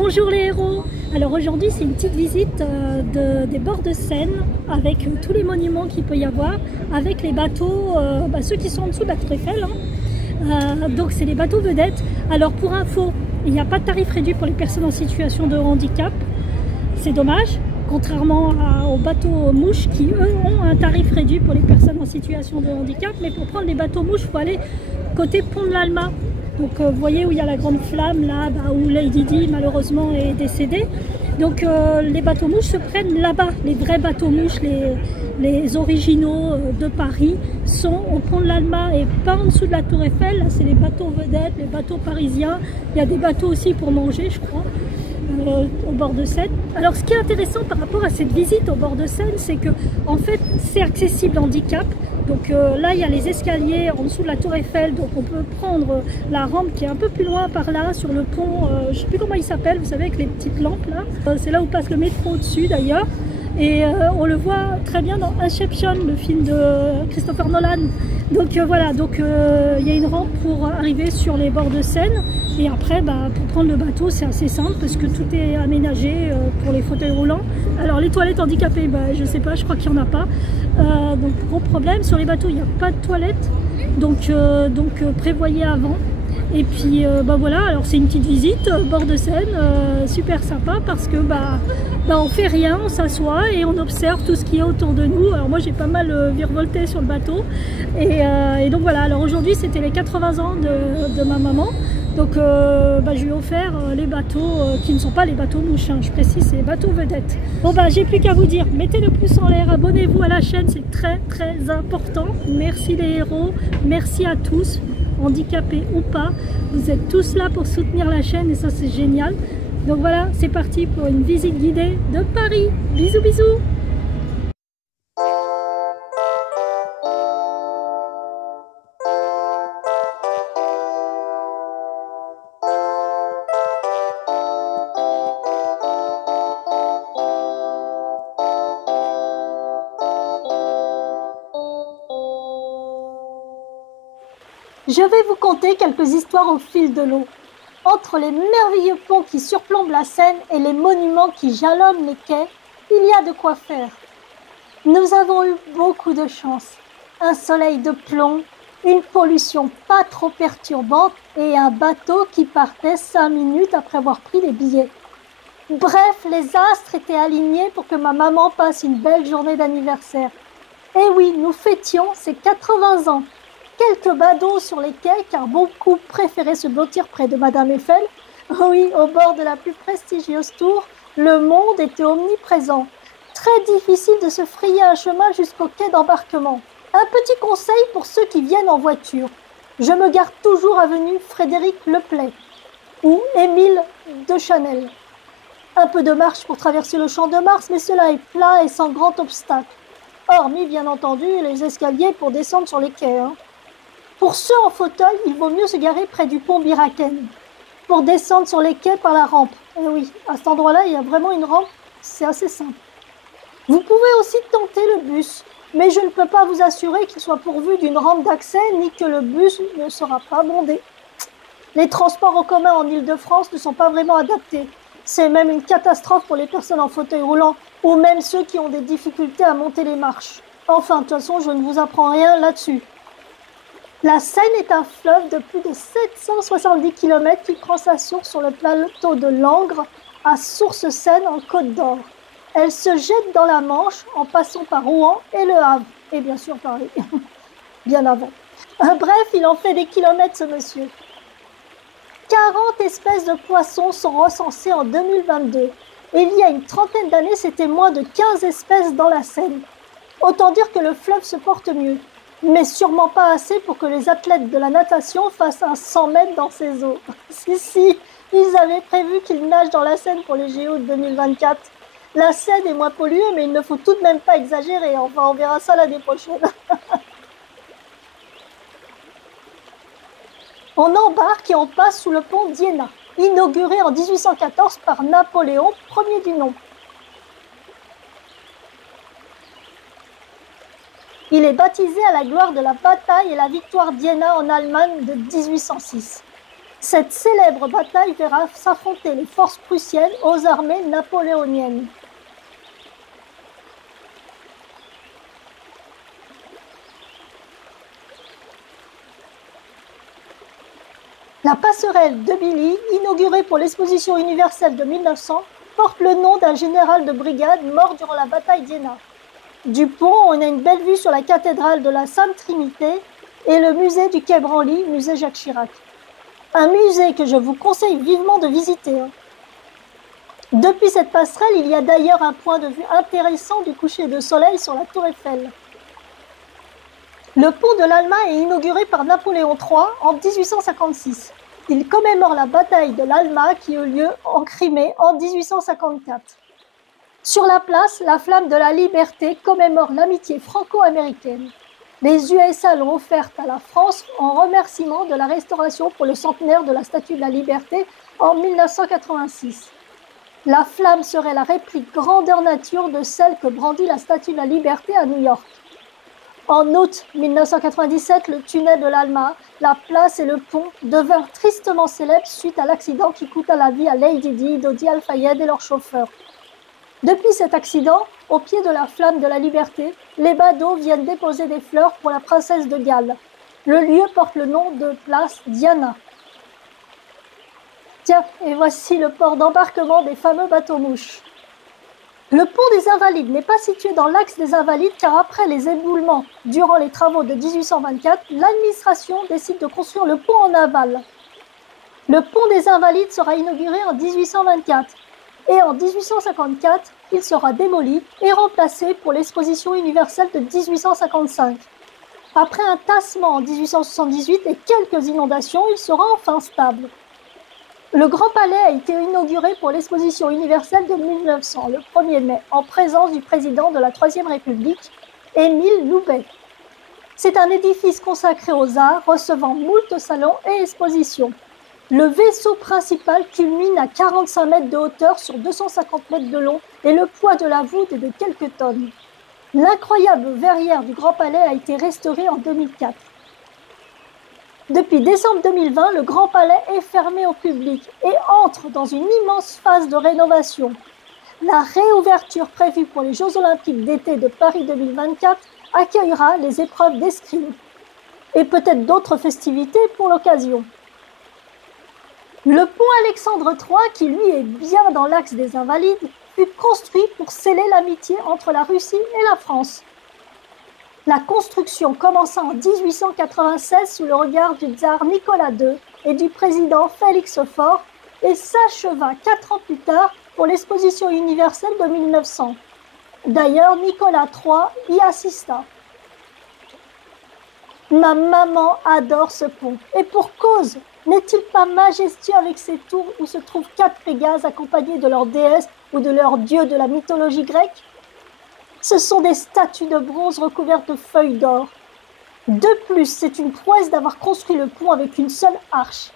Bonjour les héros. Alors aujourd'hui c'est une petite visite des bords de Seine avec tous les monuments qu'il peut y avoir, avec les bateaux, ceux qui sont en dessous de la Tour Eiffel. Donc c'est les bateaux vedettes. Alors pour info, il n'y a pas de tarif réduit pour les personnes en situation de handicap. C'est dommage, contrairement aux bateaux mouches qui eux ont un tarif réduit pour les personnes en situation de handicap. Mais pour prendre les bateaux mouches, il faut aller côté pont de l'Alma. Donc vous voyez où il y a la grande flamme là, où Lady Di malheureusement est décédée. Donc les bateaux mouches se prennent là-bas. Les vrais bateaux mouches, les originaux de Paris sont au pont de l'Alma et pas en dessous de la Tour Eiffel. Là c'est les bateaux vedettes, les bateaux parisiens. Il y a des bateaux aussi pour manger je crois. Au bord de Seine. Alors ce qui est intéressant par rapport à cette visite au bord de Seine, c'est que en fait c'est accessible handicap. Donc là il y a les escaliers en dessous de la Tour Eiffel, donc on peut prendre la rampe qui est un peu plus loin par là sur le pont, je ne sais plus comment il s'appelle, vous savez, avec les petites lampes là. C'est là où passe le métro au-dessus d'ailleurs. Et on le voit très bien dans Inception, le film de Christopher Nolan. Donc voilà, donc il y a une rampe pour arriver sur les bords de Seine. Et après, pour prendre le bateau, c'est assez simple parce que tout est aménagé pour les fauteuils roulants. Alors les toilettes handicapées, je sais pas, je crois qu'il n'y en a pas. Donc gros problème, sur les bateaux, il n'y a pas de toilettes. Donc prévoyez avant. Et puis voilà, alors c'est une petite visite bord de Seine, super sympa parce que on fait rien, on s'assoit et on observe tout ce qui est autour de nous. Alors moi j'ai pas mal virevolté sur le bateau et donc voilà, alors aujourd'hui c'était les 80 ans de ma maman. Donc je lui ai offert les bateaux qui ne sont pas les bateaux mouches, hein, je précise, c'est les bateaux vedettes. Bon j'ai plus qu'à vous dire, mettez le pouce en l'air, abonnez-vous à la chaîne, c'est très très important. Merci les héros, merci à tous, handicapés ou pas, vous êtes tous là pour soutenir la chaîne et ça c'est génial. Donc voilà, c'est parti pour une visite guidée de Paris. Bisous bisous. Je vais vous conter quelques histoires au fil de l'eau. Entre les merveilleux ponts qui surplombent la Seine et les monuments qui jalonnent les quais, il y a de quoi faire. Nous avons eu beaucoup de chance. Un soleil de plomb, une pollution pas trop perturbante et un bateau qui partait 5 minutes après avoir pris les billets. Bref, les astres étaient alignés pour que ma maman passe une belle journée d'anniversaire. Et oui, nous fêtions ses 80 ans. Quelques badauds sur les quais, car beaucoup préféraient se blottir près de Madame Eiffel. Oui, au bord de la plus prestigieuse tour, le monde était omniprésent. Très difficile de se frayer un chemin jusqu'au quai d'embarquement. Un petit conseil pour ceux qui viennent en voiture. Je me gare toujours avenue Frédéric Leplay ou Émile de Chanel. Un peu de marche pour traverser le Champ de Mars, mais cela est plat et sans grand obstacle. Hormis, bien entendu, les escaliers pour descendre sur les quais. Pour ceux en fauteuil, il vaut mieux se garer près du pont Biraken pour descendre sur les quais par la rampe. Et oui, à cet endroit-là, il y a vraiment une rampe, c'est assez simple. Vous pouvez aussi tenter le bus, mais je ne peux pas vous assurer qu'il soit pourvu d'une rampe d'accès ni que le bus ne sera pas bondé. Les transports en commun en Île-de-France ne sont pas vraiment adaptés. C'est même une catastrophe pour les personnes en fauteuil roulant ou même ceux qui ont des difficultés à monter les marches. Enfin, de toute façon, je ne vous apprends rien là-dessus. La Seine est un fleuve de plus de 770 km qui prend sa source sur le plateau de Langres à Source-Seine en Côte d'Or. Elle se jette dans la Manche en passant par Rouen et Le Havre, et bien sûr Paris, bien avant. Bref, il en fait des kilomètres ce monsieur. 40 espèces de poissons sont recensées en 2022. Et il y a une trentaine d'années, c'était moins de 15 espèces dans la Seine. Autant dire que le fleuve se porte mieux. Mais sûrement pas assez pour que les athlètes de la natation fassent un 100 mètres dans ces eaux. Si, ils avaient prévu qu'ils nagent dans la Seine pour les JO de 2024. La Seine est moins polluée, mais il ne faut tout de même pas exagérer. Enfin, on verra ça l'année prochaine. On embarque et on passe sous le pont d'Iéna, inauguré en 1814 par Napoléon, premier du nom. Il est baptisé à la gloire de la bataille et la victoire d'Iéna en Allemagne de 1806. Cette célèbre bataille verra s'affronter les forces prussiennes aux armées napoléoniennes. La passerelle de Billy, inaugurée pour l'exposition universelle de 1900, porte le nom d'un général de brigade mort durant la bataille d'Iéna. Du pont, on a une belle vue sur la cathédrale de la Sainte Trinité et le musée du Quai Branly, musée Jacques Chirac. Un musée que je vous conseille vivement de visiter. Depuis cette passerelle, il y a d'ailleurs un point de vue intéressant du coucher de soleil sur la Tour Eiffel. Le pont de l'Alma est inauguré par Napoléon III en 1856. Il commémore la bataille de l'Alma qui eut lieu en Crimée en 1854. Sur la place, la flamme de la liberté commémore l'amitié franco-américaine. Les USA l'ont offerte à la France en remerciement de la restauration pour le centenaire de la Statue de la Liberté en 1986. La flamme serait la réplique grandeur nature de celle que brandit la Statue de la Liberté à New York. En août 1997, le tunnel de l'Alma, la place et le pont devinrent tristement célèbres suite à l'accident qui coûta la vie à Lady Di, Dodi Al-Fayed et leur chauffeur. Depuis cet accident, au pied de la flamme de la liberté, les badauds viennent déposer des fleurs pour la princesse de Galles. Le lieu porte le nom de place Diana. Tiens, et voici le port d'embarquement des fameux bateaux-mouches. Le pont des Invalides n'est pas situé dans l'axe des Invalides car après les éboulements durant les travaux de 1824, l'administration décide de construire le pont en aval. Le pont des Invalides sera inauguré en 1824 et en 1854, il sera démoli et remplacé pour l'exposition universelle de 1855. Après un tassement en 1878 et quelques inondations, il sera enfin stable. Le Grand Palais a été inauguré pour l'exposition universelle de 1900, le 1er mai, en présence du président de la Troisième République, Émile Loubet. C'est un édifice consacré aux arts, recevant moult salons et expositions. Le vaisseau principal culmine à 45 mètres de hauteur sur 250 mètres de long et le poids de la voûte est de quelques tonnes. L'incroyable verrière du Grand Palais a été restaurée en 2004. Depuis décembre 2020, le Grand Palais est fermé au public et entre dans une immense phase de rénovation. La réouverture prévue pour les Jeux Olympiques d'été de Paris 2024 accueillera les épreuves d'escrime et peut-être d'autres festivités pour l'occasion. Le pont Alexandre III, qui lui est bien dans l'axe des Invalides, fut construit pour sceller l'amitié entre la Russie et la France. La construction commença en 1896 sous le regard du tsar Nicolas II et du président Félix Faure et s'acheva 4 ans plus tard pour l'exposition universelle de 1900. D'ailleurs, Nicolas III y assista. Ma maman adore ce pont, et pour cause, n'est-il pas majestueux avec ses tours où se trouvent 4 Pégases accompagnés de leur déesse ou de leur dieu de la mythologie grecque? Ce sont des statues de bronze recouvertes de feuilles d'or. De plus, c'est une prouesse d'avoir construit le pont avec une seule arche.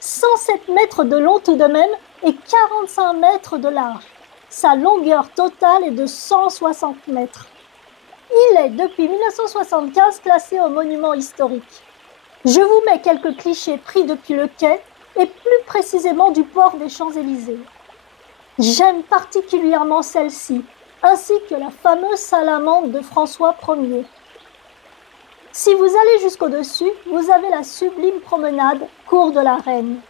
107 mètres de long tout de même et 45 mètres de large. Sa longueur totale est de 160 mètres. Il est, depuis 1975, classé au monument historique. Je vous mets quelques clichés pris depuis le quai et plus précisément du port des Champs-Élysées. J'aime particulièrement celle-ci, ainsi que la fameuse salamandre de François Ier. Si vous allez jusqu'au-dessus, vous avez la sublime promenade Cour de la Reine.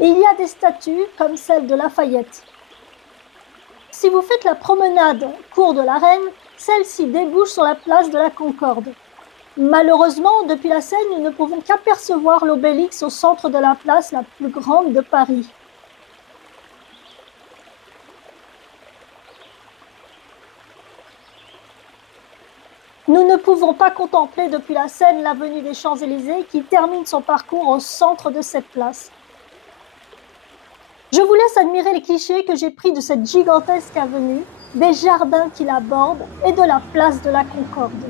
Et il y a des statues comme celle de Lafayette. Si vous faites la promenade Cour de la Reine, celle-ci débouche sur la place de la Concorde. Malheureusement, depuis la Seine, nous ne pouvons qu'apercevoir l'obélix au centre de la place la plus grande de Paris. Nous ne pouvons pas contempler depuis la Seine l'avenue des Champs-Élysées qui termine son parcours au centre de cette place. Je vous laisse admirer les clichés que j'ai pris de cette gigantesque avenue, des jardins qui la bordent et de la place de la Concorde.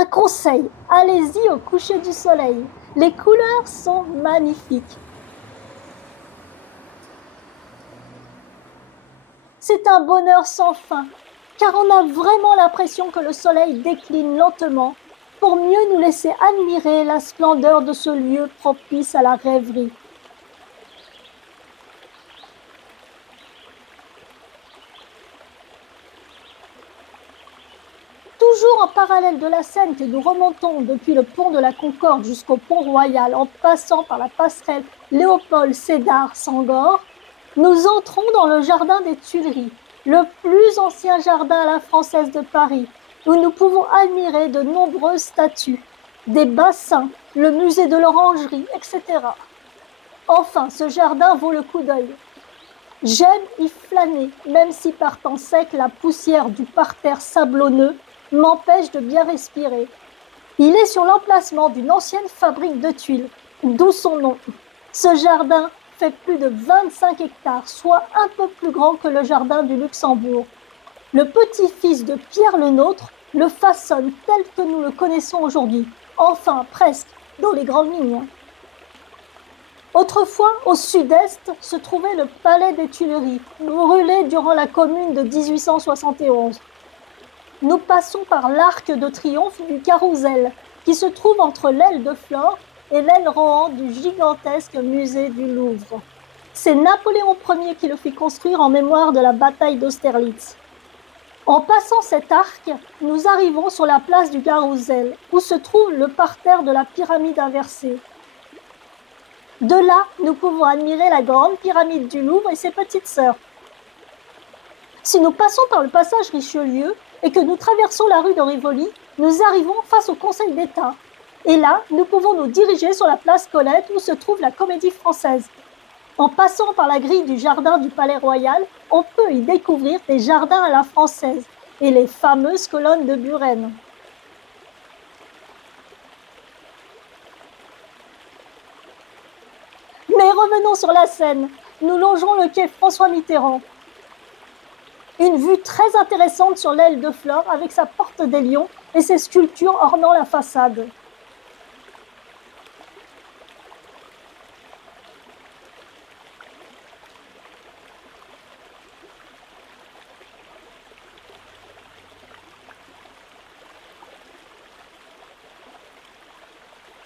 Un conseil, allez-y au coucher du soleil. Les couleurs sont magnifiques. C'est un bonheur sans fin, car on a vraiment l'impression que le soleil décline lentement pour mieux nous laisser admirer la splendeur de ce lieu propice à la rêverie. Toujours en parallèle de la Seine que nous remontons depuis le pont de la Concorde jusqu'au pont Royal en passant par la passerelle Léopold-Sédar-Senghor, nous entrons dans le jardin des Tuileries, le plus ancien jardin à la française de Paris, où nous pouvons admirer de nombreuses statues, des bassins, le musée de l'orangerie, etc. Enfin, ce jardin vaut le coup d'œil. J'aime y flâner, même si par temps sec, la poussière du parterre sablonneux m'empêche de bien respirer. Il est sur l'emplacement d'une ancienne fabrique de tuiles, d'où son nom. Ce jardin fait plus de 25 hectares, soit un peu plus grand que le jardin du Luxembourg. Le petit-fils de Pierre le Nôtre le façonne tel que nous le connaissons aujourd'hui, enfin presque, dans les grandes lignes. Autrefois, au sud-est, se trouvait le palais des Tuileries, brûlé durant la Commune de 1871. Nous passons par l'arc de triomphe du Carrousel, qui se trouve entre l'aile de Flore et l'aile Rohan du gigantesque musée du Louvre. C'est Napoléon Ier qui le fit construire en mémoire de la bataille d'Austerlitz. En passant cet arc, nous arrivons sur la place du Carrousel, où se trouve le parterre de la pyramide inversée. De là, nous pouvons admirer la grande pyramide du Louvre et ses petites sœurs. Si nous passons par le passage Richelieu et que nous traversons la rue de Rivoli, nous arrivons face au Conseil d'État. Et là, nous pouvons nous diriger sur la place Colette où se trouve la Comédie Française. En passant par la grille du jardin du Palais Royal, on peut y découvrir des jardins à la française et les fameuses colonnes de Buren. Mais revenons sur la Seine. Nous longeons le quai François Mitterrand. Une vue très intéressante sur l'aile de Flore avec sa porte des Lions et ses sculptures ornant la façade.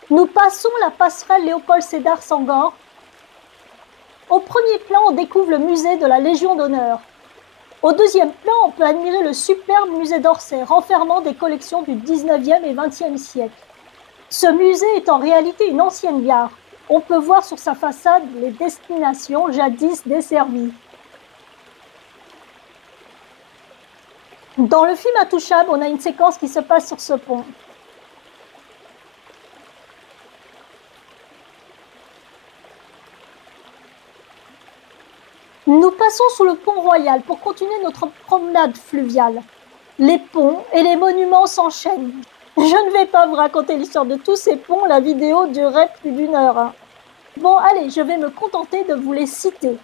Nous passons la passerelle Léopold-Sédar-Senghor. Au premier plan, on découvre le musée de la Légion d'honneur. Au deuxième plan, on peut admirer le superbe musée d'Orsay, renfermant des collections du 19e et 20e siècle. Ce musée est en réalité une ancienne gare. On peut voir sur sa façade les destinations jadis desservies. Dans le film Intouchable, on a une séquence qui se passe sur ce pont. Nous passons sous le pont Royal pour continuer notre promenade fluviale. Les ponts et les monuments s'enchaînent. Je ne vais pas vous raconter l'histoire de tous ces ponts, la vidéo durerait plus d'1 heure. Bon, allez, je vais me contenter de vous les citer.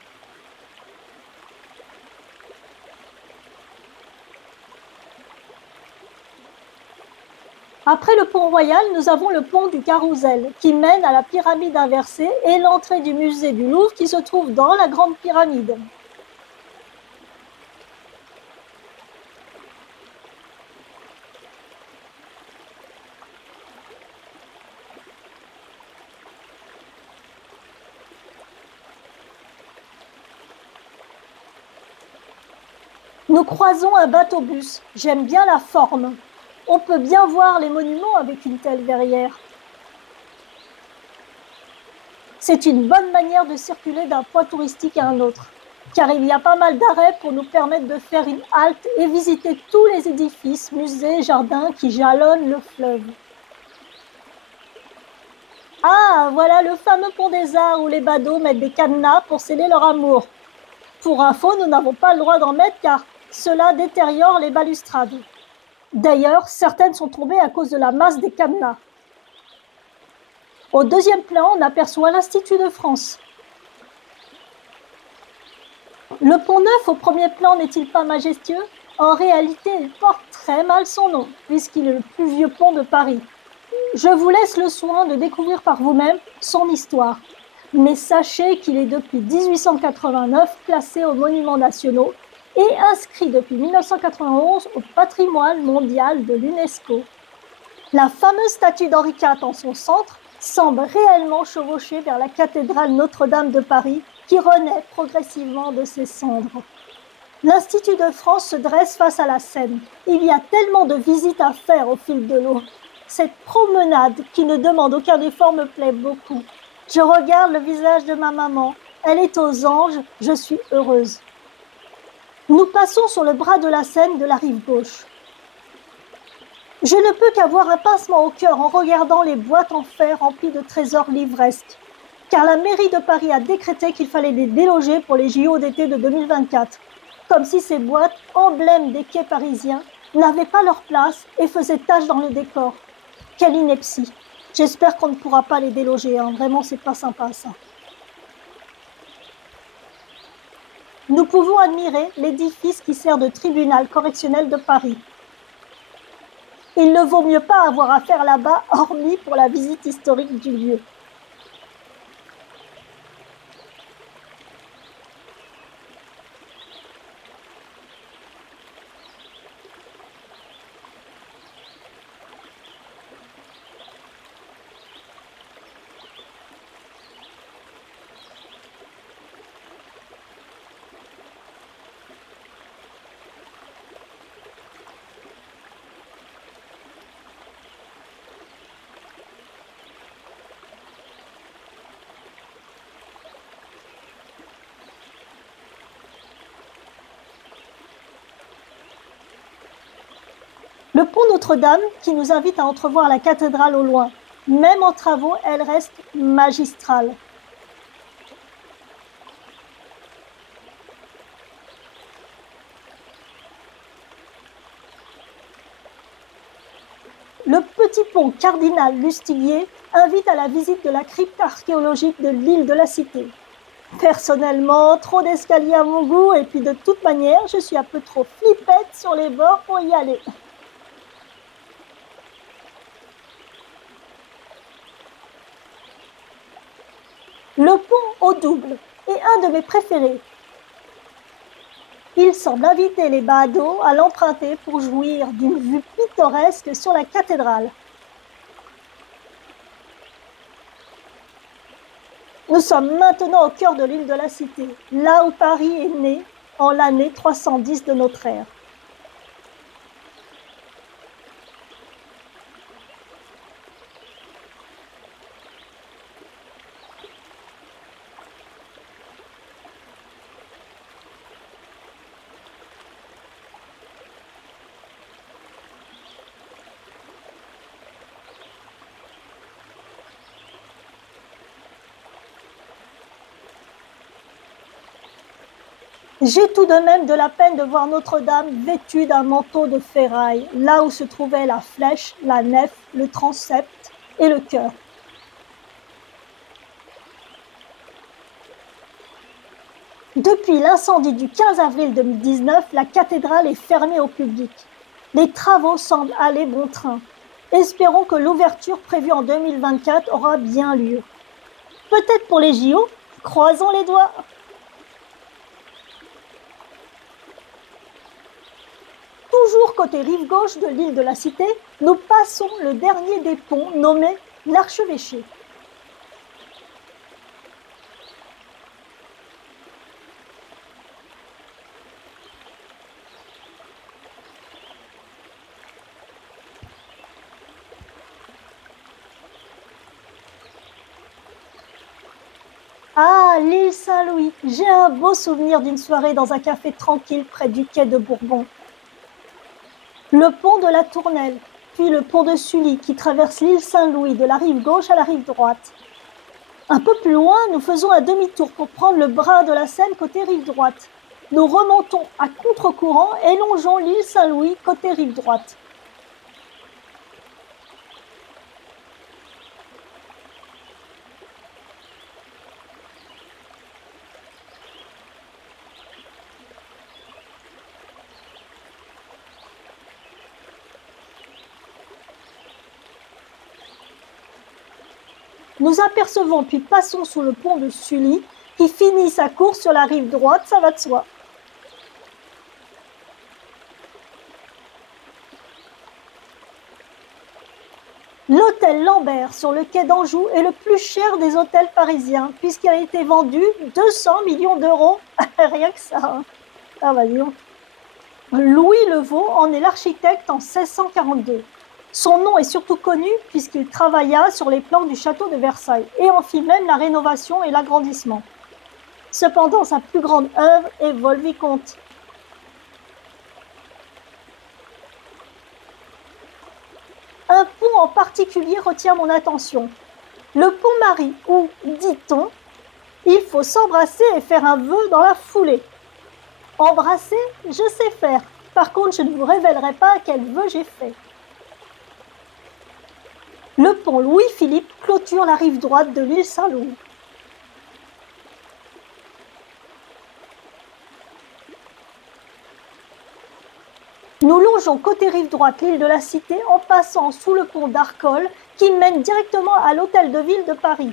Après le pont Royal, nous avons le pont du Carrousel qui mène à la pyramide inversée et l'entrée du musée du Louvre qui se trouve dans la grande pyramide. Nous croisons un bateau-bus. J'aime bien la forme. On peut bien voir les monuments avec une telle verrière. C'est une bonne manière de circuler d'un point touristique à un autre, car il y a pas mal d'arrêts pour nous permettre de faire une halte et visiter tous les édifices, musées, jardins qui jalonnent le fleuve. Ah, voilà le fameux pont des Arts où les badauds mettent des cadenas pour sceller leur amour. Pour info, nous n'avons pas le droit d'en mettre car cela détériore les balustrades. D'ailleurs, certaines sont tombées à cause de la masse des cadenas. Au deuxième plan, on aperçoit l'Institut de France. Le pont Neuf au premier plan n'est-il pas majestueux? En réalité, il porte très mal son nom, puisqu'il est le plus vieux pont de Paris. Je vous laisse le soin de découvrir par vous-même son histoire. Mais sachez qu'il est depuis 1889 classé aux monuments nationaux et inscrit depuis 1991 au patrimoine mondial de l'UNESCO. La fameuse statue d'Henri IV en son centre semble réellement chevaucher vers la cathédrale Notre-Dame de Paris qui renaît progressivement de ses cendres. L'Institut de France se dresse face à la Seine. Il y a tellement de visites à faire au fil de l'eau. Cette promenade qui ne demande aucun effort me plaît beaucoup. Je regarde le visage de ma maman. Elle est aux anges. Je suis heureuse. Nous passons sur le bras de la Seine de la rive gauche. Je ne peux qu'avoir un pincement au cœur en regardant les boîtes en fer remplies de trésors livresques, car la mairie de Paris a décrété qu'il fallait les déloger pour les JO d'été de 2024, comme si ces boîtes, emblèmes des quais parisiens, n'avaient pas leur place et faisaient tache dans le décor. Quelle ineptie! J'espère qu'on ne pourra pas les déloger, hein. Vraiment, c'est pas sympa ça. Nous pouvons admirer l'édifice qui sert de tribunal correctionnel de Paris. Il ne vaut mieux pas avoir affaire là-bas, hormis pour la visite historique du lieu. Le pont Notre-Dame qui nous invite à entrevoir la cathédrale au loin. Même en travaux, elle reste magistrale. Le petit pont Cardinal Lustiger invite à la visite de la crypte archéologique de l'île de la Cité. Personnellement, trop d'escaliers à mon goût et puis de toute manière, je suis un peu trop flippette sur les bords pour y aller. Le pont au double est un de mes préférés. Il semble inviter les badauds à l'emprunter pour jouir d'une vue pittoresque sur la cathédrale. Nous sommes maintenant au cœur de l'île de la Cité, là où Paris est né en l'année 310 de notre ère. J'ai tout de même de la peine de voir Notre-Dame vêtue d'un manteau de ferraille, là où se trouvaient la flèche, la nef, le transept et le chœur. Depuis l'incendie du 15 avril 2019, la cathédrale est fermée au public. Les travaux semblent aller bon train. Espérons que l'ouverture prévue en 2024 aura bien lieu. Peut-être pour les JO, croisons les doigts. Toujours côté rive gauche de l'île de la Cité, nous passons le dernier des ponts nommé l'Archevêché. Ah, l'île Saint-Louis, j'ai un beau souvenir d'une soirée dans un café tranquille près du quai de Bourbon. Le pont de la Tournelle, puis le pont de Sully qui traverse l'île Saint-Louis de la rive gauche à la rive droite. Un peu plus loin, nous faisons un demi-tour pour prendre le bras de la Seine côté rive droite. Nous remontons à contre-courant et longeons l'île Saint-Louis côté rive droite. Nous apercevons puis passons sous le pont de Sully qui finit sa course sur la rive droite, ça va de soi. L'hôtel Lambert sur le quai d'Anjou est le plus cher des hôtels parisiens puisqu'il a été vendu 200 millions d'euros. Rien que ça. Ah bah dis donc. Louis le Vau en est l'architecte en 1642. Son nom est surtout connu puisqu'il travailla sur les plans du château de Versailles et en fit même la rénovation et l'agrandissement. Cependant, sa plus grande œuvre est Vaux-le-Vicomte. Un pont en particulier retient mon attention. Le pont Marie, où, dit-on, il faut s'embrasser et faire un vœu dans la foulée. Embrasser, je sais faire. Par contre, je ne vous révélerai pas quel vœu j'ai fait. Le pont Louis-Philippe clôture la rive droite de l'île Saint-Louis. Nous longeons côté rive droite l'île de la Cité en passant sous le pont d'Arcole qui mène directement à l'hôtel de ville de Paris.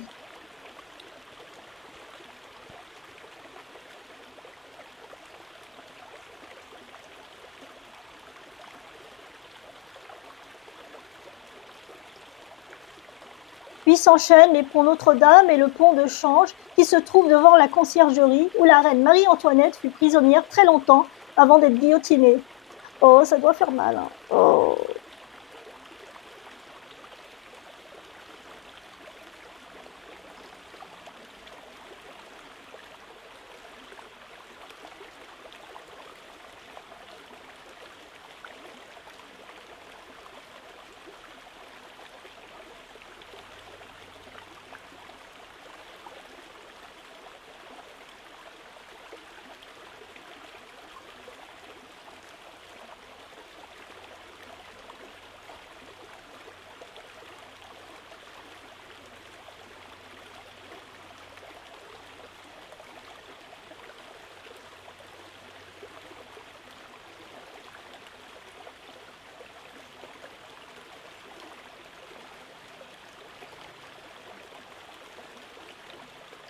Puis s'enchaînent les ponts Notre-Dame et le pont de Change qui se trouvent devant la conciergerie où la reine Marie-Antoinette fut prisonnière très longtemps avant d'être guillotinée. Oh, ça doit faire mal. Hein. Oh.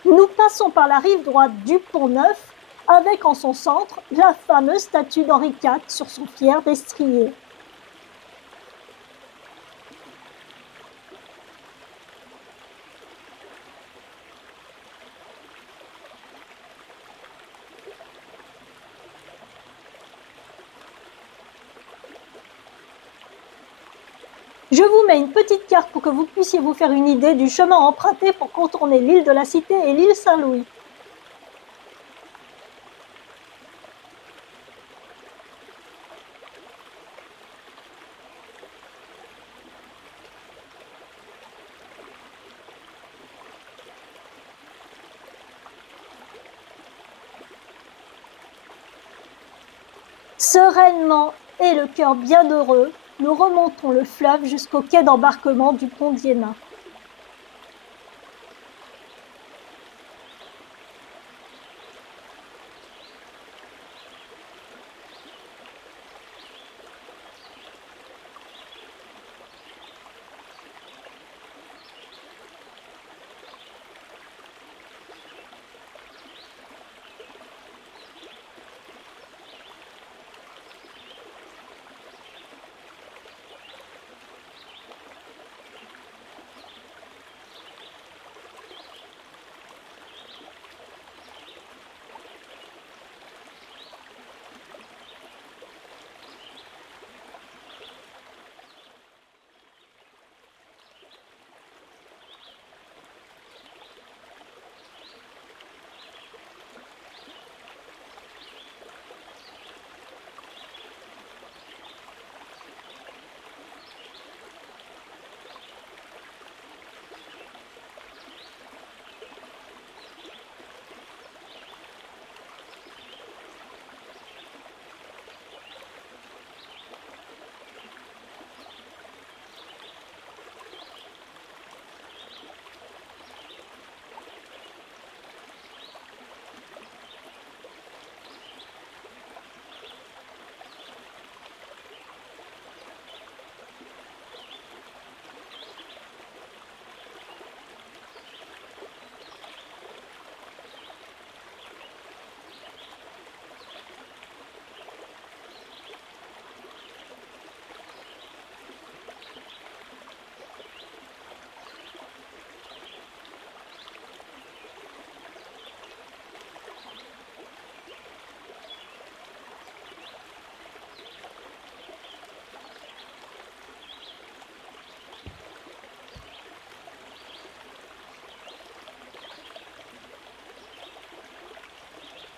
Nous passons par la rive droite du pont Neuf avec en son centre la fameuse statue d'Henri IV sur son fier destrier. Je vous mets une petite carte pour que vous puissiez vous faire une idée du chemin emprunté pour contourner l'île de la Cité et l'île Saint-Louis. Sereinement et le cœur bien heureux, nous remontons le fleuve jusqu'au quai d'embarquement du pont d'Iéna.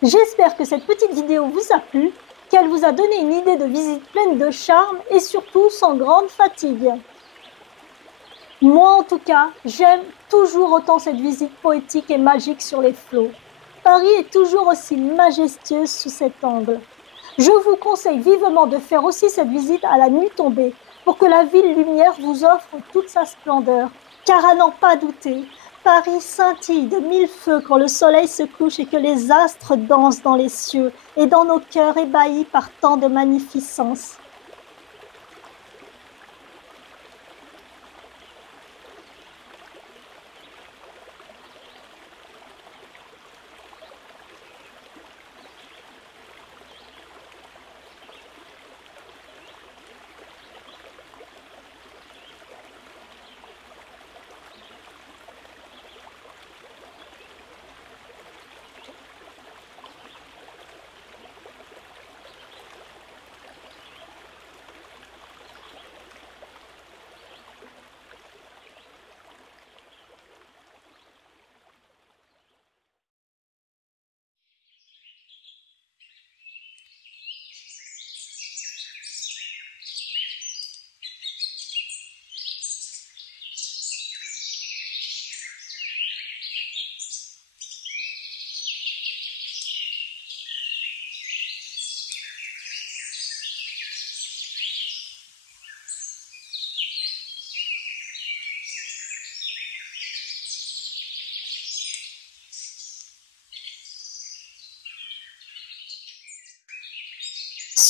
J'espère que cette petite vidéo vous a plu, qu'elle vous a donné une idée de visite pleine de charme et surtout sans grande fatigue. Moi, en tout cas, j'aime toujours autant cette visite poétique et magique sur les flots. Paris est toujours aussi majestueuse sous cet angle. Je vous conseille vivement de faire aussi cette visite à la nuit tombée pour que la ville lumière vous offre toute sa splendeur. Car à n'en pas douter, Paris scintille de mille feux quand le soleil se couche et que les astres dansent dans les cieux et dans nos cœurs ébahis par tant de magnificence.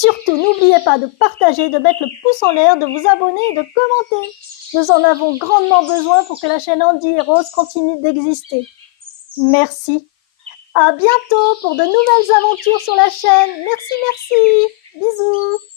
Surtout, n'oubliez pas de partager, de mettre le pouce en l'air, de vous abonner et de commenter. Nous en avons grandement besoin pour que la chaîne Andy et Rose continue d'exister. Merci. À bientôt pour de nouvelles aventures sur la chaîne. Merci, merci. Bisous.